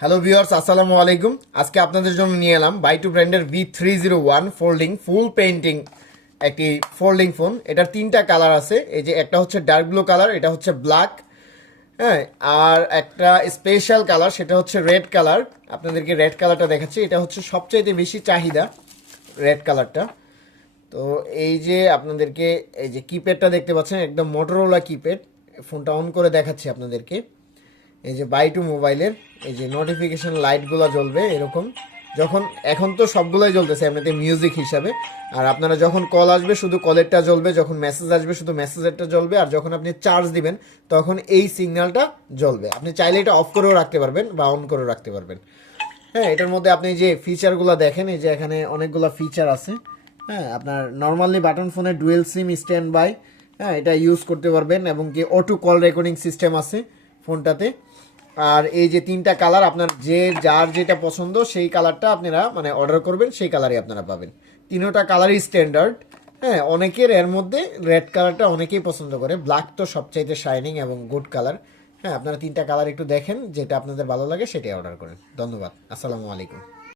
Hello viewers, আসসালামু আলাইকুম। আজকে আপনাদের জন্য নিয়ে এলাম বাইটু ব্র্যান্ডের V301 ফোল্ডিং ফুল পেইন্টিং একটি ফোল্ডিং ফোন। এটার তিনটা কালার আছে। এই যে একটা হচ্ছে ডার্ক ব্লু কালার, এটা হচ্ছে ব্ল্যাক, হ্যাঁ, আর একটা স্পেশাল কালার সেটা হচ্ছে রেড কালার। আপনাদেরকে রেড কালারটা দেখাচ্ছি, এটা হচ্ছে সবচাইতে বেশি চাহিদা রেড কালারটা। তো এই যে আপনাদেরকে এই যে কিপ্যাডটা দেখতে পাচ্ছেন, একদম মোটরোলা কিপ্যাড। ফোনটা অন করে দেখাচ্ছি আপনাদেরকে। এই যে বাইটু মোবাইলের এই যে নোটিফিকেশন লাইটগুলো জ্বলবে এরকম, যখন এখন তো সবগুলাই জ্বলতেছে এমনিতে মিউজিক হিসাবে। আর আপনারা যখন কল আসবে শুধু কলেরটা জ্বলবে, যখন মেসেজ আসবে শুধু মেসেজেরটা জ্বলবে, আর যখন আপনি চার্জ দিবেন তখন এই সিগন্যালটা জ্বলবে। আপনি চাইলে এটা অফ করেও রাখতে পারবেন বা অন করেও রাখতে পারবেন। হ্যাঁ, এটার মধ্যে আপনি যে ফিচারগুলো দেখেন, এই যে এখানে অনেকগুলো ফিচার আছে। হ্যাঁ, আপনার নর্মালি বাটন ফোনে ডুয়েল সিম স্ট্যান্ড বাই, হ্যাঁ, এটা ইউজ করতে পারবেন, এবং কি অটো কল রেকর্ডিং সিস্টেম আছে ফোনটাতে। আর এই যে তিনটা কালার, আপনার যে যার যেটা পছন্দ সেই কালারটা আপনারা মানে অর্ডার করবেন, সেই কালারই আপনারা পাবেন। তিনোটা কালারই স্ট্যান্ডার্ড। হ্যাঁ, অনেকের এর মধ্যে রেড কালারটা অনেকেই পছন্দ করে, ব্ল্যাক তো সবচাইতে শাইনিং এবং গুড কালার। হ্যাঁ, আপনারা তিনটা কালার একটু দেখেন, যেটা আপনাদের ভালো লাগে সেটাই অর্ডার করেন। ধন্যবাদ, আসসালামু আলাইকুম।